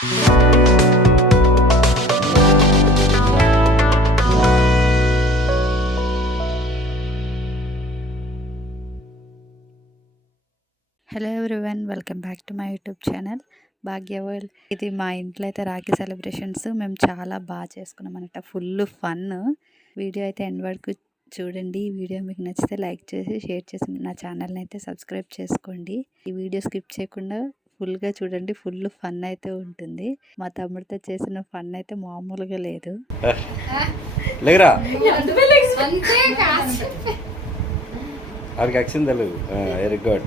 Hello everyone, welcome back to my YouTube channel Bhagya world. ఇది మా ఇంట్లో అయితే రాఖీ సెలబ్రేషన్స్ మేము చాలా బాగా చేసుకున్నాం అనమాట. Full fun. వీడియో అయితే ఎండ్ వరకు చూడండి. ఈ వీడియో మీకు నచ్చితే లైక్ చేసి షేర్ చేసి నా ఛానల్ని అయితే సబ్స్క్రైబ్ చేసుకోండి. ఈ వీడియో స్కిప్ చేయకుండా ఫుల్గా చూడండి. ఫుల్ ఫన్ అయితే ఉంటుంది. మా తమ్ముడితో చేసిన ఫన్ అయితే మామూలుగా లేదు. Very good.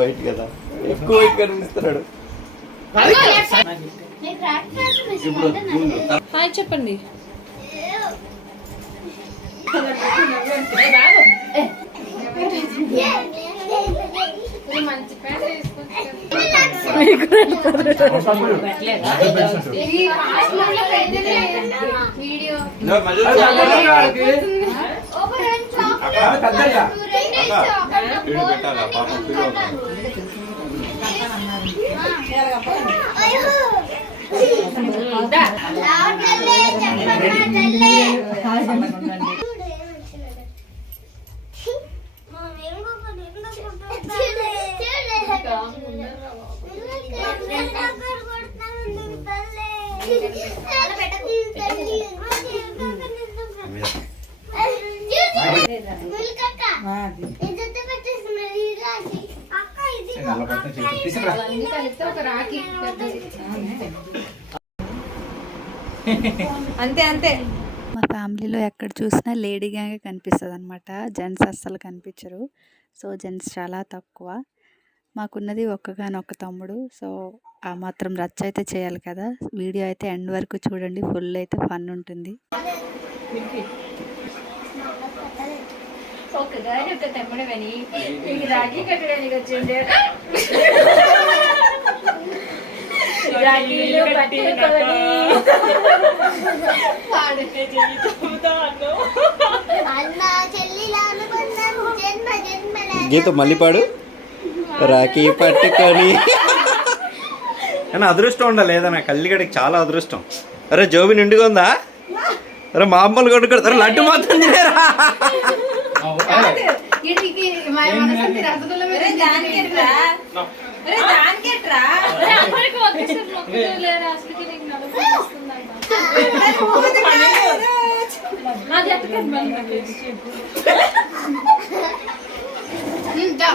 వైట్ కదా, ఎక్కువ వైట్ కనిపిస్తున్నాడు. చెప్పండి. మంచి అంతే అంతే. మా ఫ్యామిలీలో ఎక్కడ చూసినా లేడీ గ్యాంగే కనిపిస్తుంది అనమాట. జెంట్స్ అస్సలు కనిపించరు. సో జెంట్స్ చాలా తక్కువ. మాకున్నది ఒక్కగానొక్క తమ్ముడు. సో ఆ మాత్రం రచ్చ అయితే చేయాలి కదా. వీడియో అయితే ఎండ్ వరకు చూడండి. ఫుల్ అయితే ఫన్ ఉంటుంది. తమ్ముడని రాఖీ కట్టడానికి వచ్చిండే గీత మళ్ళీ పాడు. రాఖీ పట్టుకొని కానీ అదృష్టం ఉండాలి ఏదన్నా. కల్లిగడికి చాలా అదృష్టం. అరే జోబి నిండుగా ఉందా? అరే మామూలు కొడుకు. అరే లడ్డు మాత్రం తినేరా.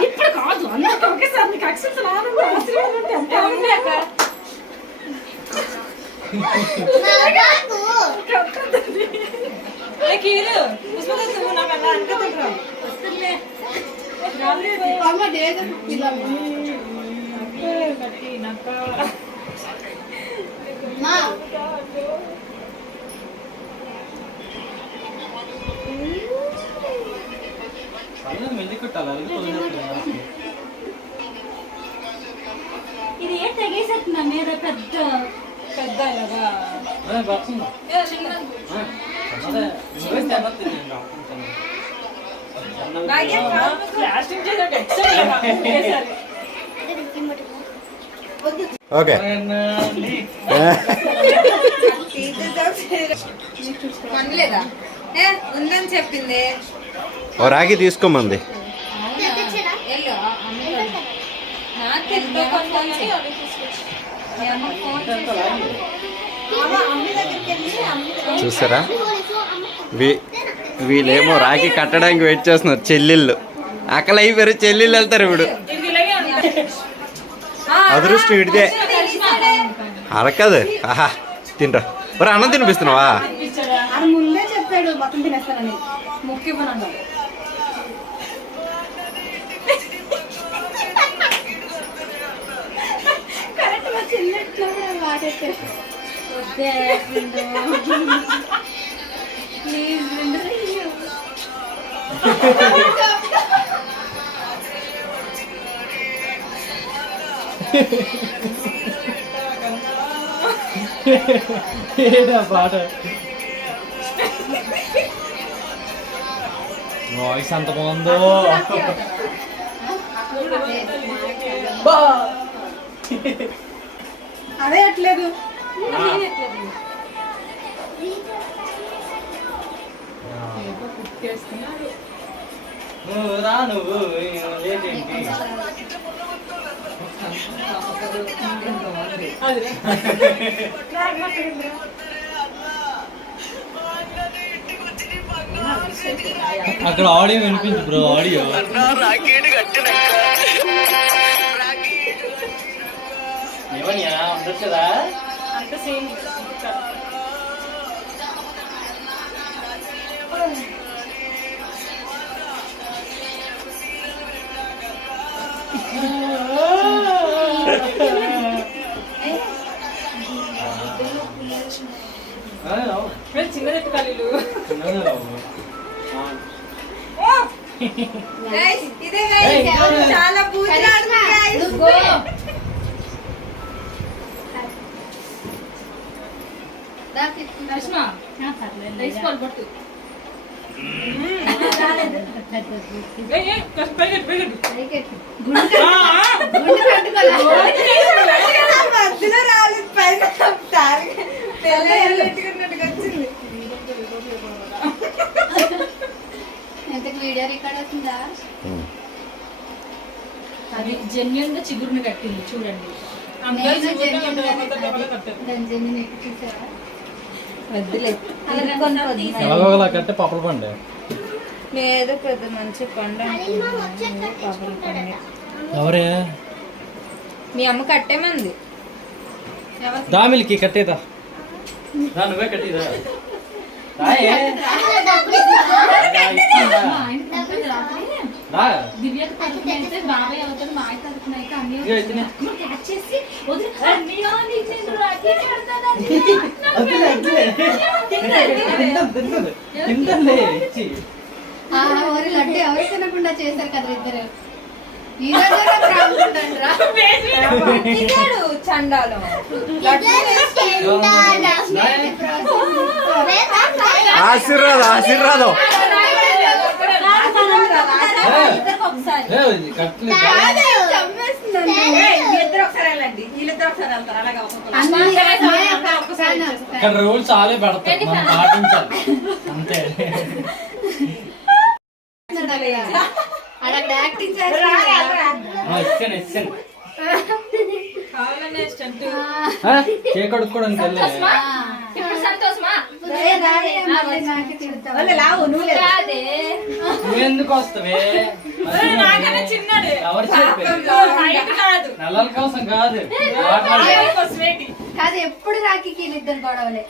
ఇప్పుడు కాదు అందరికి ఒకేసారి నీకు అక్షంతలు ఇది ఏ తెగేసేస్తున్నా మీద పెద్ద పెద్ద ఓకే ఉందని చెప్పింది. ఓ రాఖీ తీసుకోమంది. చూసారా, వీళ్ళేమో రాఖీ కట్టడానికి వెయిట్ చేస్తున్నారు. చెల్లెళ్ళు అక్కలు అయిపోయారు, చెల్లెళ్ళు వెళ్తారు. ఇప్పుడు అదృష్టం ఇడితే అరకదు. ఆహా తింటా. మరి అన్నం తినిపిస్తున్నావా? ముందే చెప్పాడు మొత్తం తినేస్తానని. ముఖ్య ఏడా పాట వాయిస్ అంత బాగుందో. అదే అట్లేదు నువ్వు రా నువ్వు లేదేంటి. అక్కడ ఆడియో వినిపించు బ్రో. ఆడియో ఏమయ్యా ఉండొచ్చు కదా. అంత సేమ్ చిన్నదెట్టు కళ్ళు చాలా పట్టు మధ్యలో రాలేదు పైన వచ్చింది. వీడియో రికార్డ్ అవుతుందా? అది జెన్యున్ గా చిగురుని కట్టింది చూడండి. ఎలాగోలా కట్టే పప్పుల పండు. ఏదో పెద్ద మంచి పండు ఎవరే మీ అమ్మ కట్టేమంది. దామిలికి కట్టేదా నువ్వే కట్టేదా. దివ్య తరఫున అయితే బాబాయ్ అవుతాడు, మా ఆయన తరఫున అయితే అన్ని క్యాచ్ చేసి లడ్డు ఎవరు తినకుండా చేశారు కదా ఇద్దరు. చండాలం ఆశీర్వాదం ఆశీర్వాదం. ఇక్కడ రూల్స్ చాలే పెడతాం, మనం పాటించాలి అంతే. యాక్టింగ్ ఇచ్చాను చేకడుక్కోవడానికి వెళ్ళే నువ్వెందుకు వస్తావే. ఎవరు చెప్పారు? నల్లల కోసం కాదు. కాదు ఎప్పుడు రాఖీకి ఇద్దరు గొడవలే.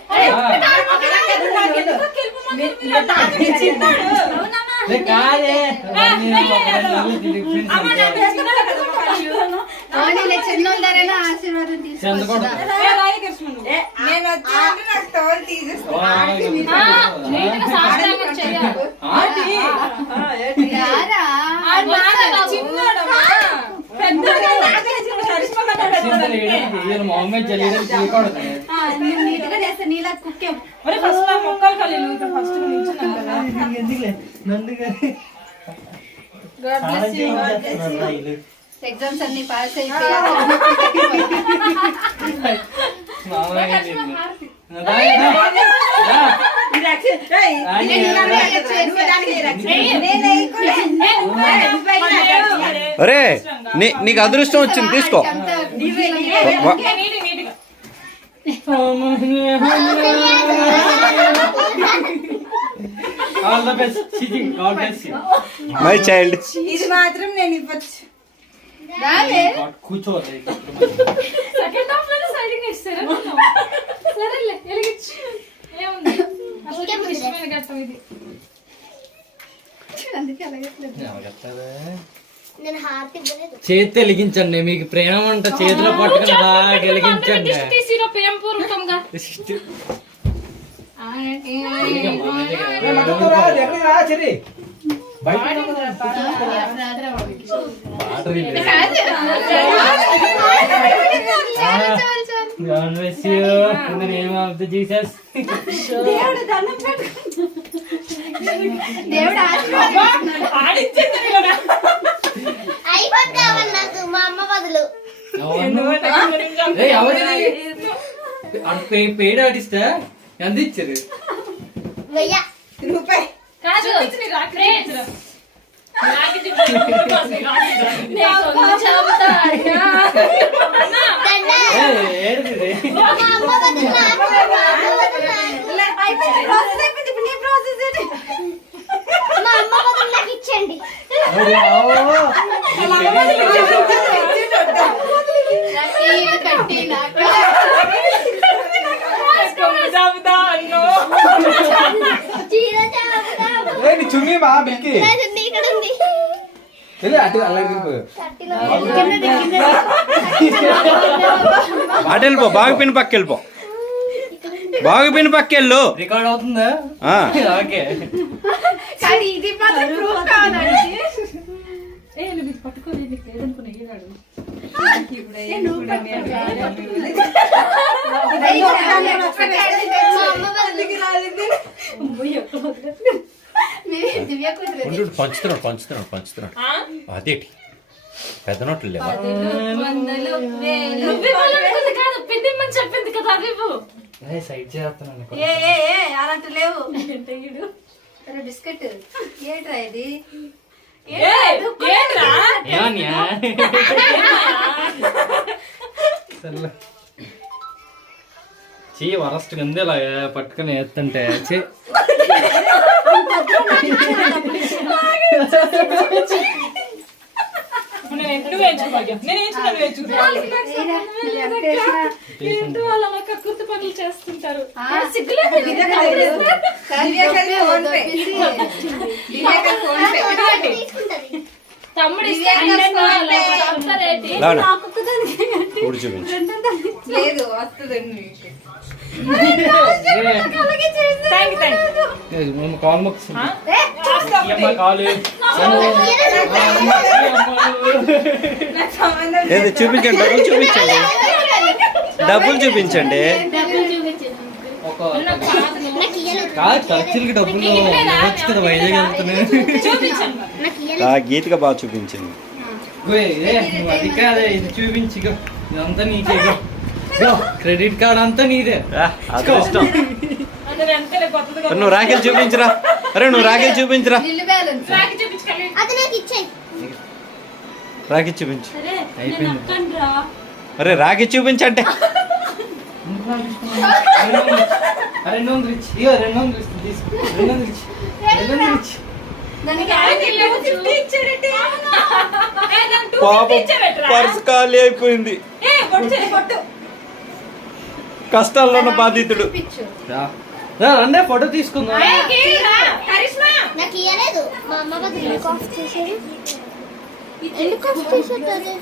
కాదే చిన్నోళ్ళ ధరైనా ఆశీర్వాదం తీసుకుంటా. నీట్గా చేస్తే నీలా కుక్కే ఎగ్జామ్స్ అన్ని పాస్ అయిపోయి అరే నీకు అదృష్టం వచ్చింది తీసుకో. My child. ఇది మాత్రం నేను ఇవ్వచ్చు. కూర్చోవాలి. సెకండ్ హాఫ్ లో సైడింగ్ ఇస్తారా? సరేలే ఎలిగించు. ఏముంది ఇష్టమైన ఘట్టం ఇది. చేతి వెలిగించండి, మీకు ప్రేమ ఉంటే చేతిలో పట్టుకుని బాగా వెలిగించండి. కాదు God bless you. In the name of the Jesus. దేవుడు దండం పెట్టుకుంటా. దేవుడు ఆడించేస్తాడు కదా. ఐఫోన్ కావాలి నాకు మా అమ్మ బదులు. పెయిడ్ ఆర్టిస్టా ఎంత ఇచ్చారు? 1000 రూపాయి కాదు ఫ్రెండ్స్ రాకి ఏడుది మా అమ్మ బదులు నాకు, మా అమ్మ బదులు నాకు. అయిపోయింది ప్రాసెస్ అయిపోయింది. ఇప్పుడు నీ ప్రాసెస్ ఏంటి? మా అమ్మ బదులు నాకు ఇచ్చేయండి. కట్టి నాకు చీర చాపుతా. చున్నీ బా బిల్కి నా చున్నీ ఇక్కడ ఉంది. అటు అలా కట్టిలో అటు వెళ్ళిపో బాగుపోయిన పక్క వెళ్ళిపో బాగుపోయిన పక్క వెళ్ళు రికార్డ్ అవుతుందా? ఆ. ఓకే. కానీ ఇది మాత్రం ప్రూఫ్ కావాలండి. పట్టుకోలేదు లేదనుకున్నా ఏనాడు మా అమ్మ బదులు దివ్య కూతురు పంచుతున్నాడు అదేటి పెద్ద నోట్లు లేవా కాదు పెద్దమ్మని చెప్పింది కదా అవివు సైడ్ చేస్తున్నాను. అలాంటి లేవు బిస్కెట్ ఏంట్రా ఇది? చెయ్యి వరస్ట్ ఉంది ఇలా పట్టుకుని ఎత్తుంటే కక్కుర్తి పనులు చేస్తుంటారు. తీసుకుంటది. తమ్ముడు చూపించు లేదు వస్తుంది కాల్ మొక్కు కాలు ఏది చూపించండి డబ్బులు చూపించండి ఒక కాదు ఖర్చులకి డబ్బులు ఇవ్వచ్చు కదా వైజాగ్ వెళ్తున్నాయి. ఆ గీతగా బాగా చూపించింది నువ్వు అది కాదే ఇది చూపించి ఇదంతా నీకే క్రెడిట్ కార్డ్ అంతా నీదే. అదృష్టం నువ్వు రాఖీలు చూపించరా నువ్వు రాఖీలు చూపించరా నిల్లు బ్యాలెన్స్ అది నాకు ఇచ్చేయి. రాఖీ చూపించు అయిపోయింది. అరే రాఖీ చూపించంటే 200 ఇచ్చి 200 తీసుకో 200 ఇచ్చి 200 ఇచ్చి పాపం పర్స్ ఖాళీ అయిపోయింది కష్టాల్లో ఉన్న బాధితుడు అంటే ఫోటో తీసుకుందాం. నాకు ఇయ్యలేదు. మా అమ్మ బదులు ఎందుకు ఆఫ్ చేసేది? ఎందుకు ఆఫ్ చేసేది అది?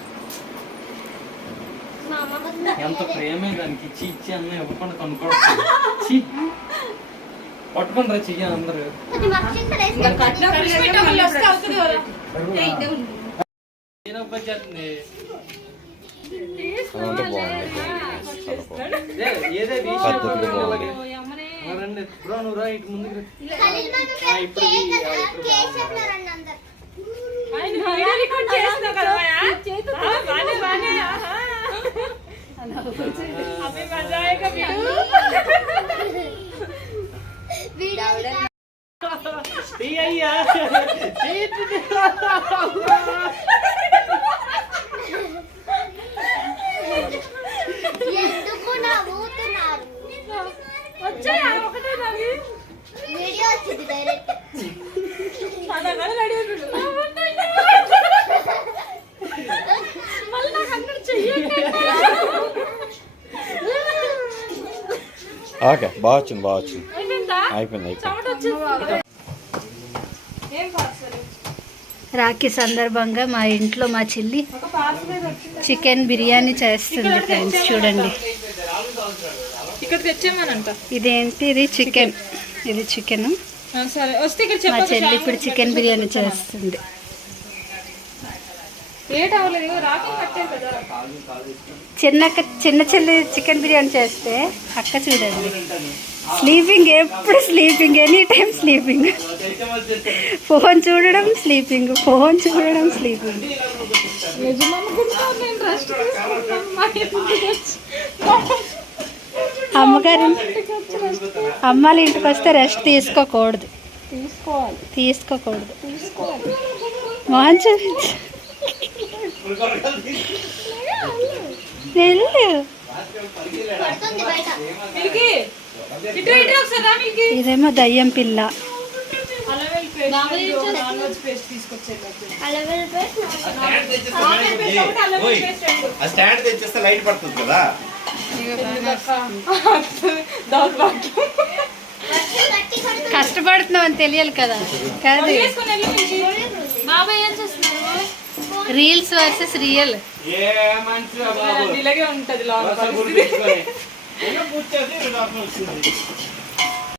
మా అమ్మ బదులు ఎంత ప్రేమే దానికి ఇచ్చి ఇచ్చి అన్న ఇవ్వకుండా కొనుక్కోవచ్చు. పట్టుకుంటారా చెయ్యి అందరు కొంచెం అక్షింతలు వేసి నువ్వు ఇటు ముందుకు ఎందుకు నవ్వుతున్నారు? వీడియో వచ్చింది డైరెక్ట్. ఓకే బాగా వచ్చింది అయిపోయింది రాఖీ సందర్భంగా మా ఇంట్లో మా చెల్లి చికెన్ బిర్యానీ చేస్తుంది ఫ్రెండ్స్ చూడండి. ఇక్కడ తెచ్చేమనంట. ఇదేంటి ఇది చికెన్ సరే వస్తే ఇక్కడ మా చెల్లి ఇప్పుడు చికెన్ బిర్యానీ చేస్తుంది. చిన్న చెల్లి చికెన్ బిర్యానీ చేస్తే అక్క చూడండి స్లీపింగ్, ఎప్పుడు sleeping, any time sleeping. Phone చూడడం స్లీపింగ్, ఫోన్ చూడడం స్లీపింగ్. అమ్మగారు అమ్మాళ్ళ ఇంటికి వస్తే రెస్ట్ తీసుకోకూడదు. తీసుకోకూడదు. మోహన్ చూపించు. వెళ్ళు. పడుతుంది బయట. ఇదేమో దయ్యం పిల్ల. అలవెల్ పేస్ట్ స్టాండ్ తెచ్చేస్తే లైట్ పడుతుంది కదా. కష్టపడుతున్నాం అని తెలియాలి కదా. కాదు, రీల్స్ వర్సెస్ రియల్. ఇలాగే ఉంటది.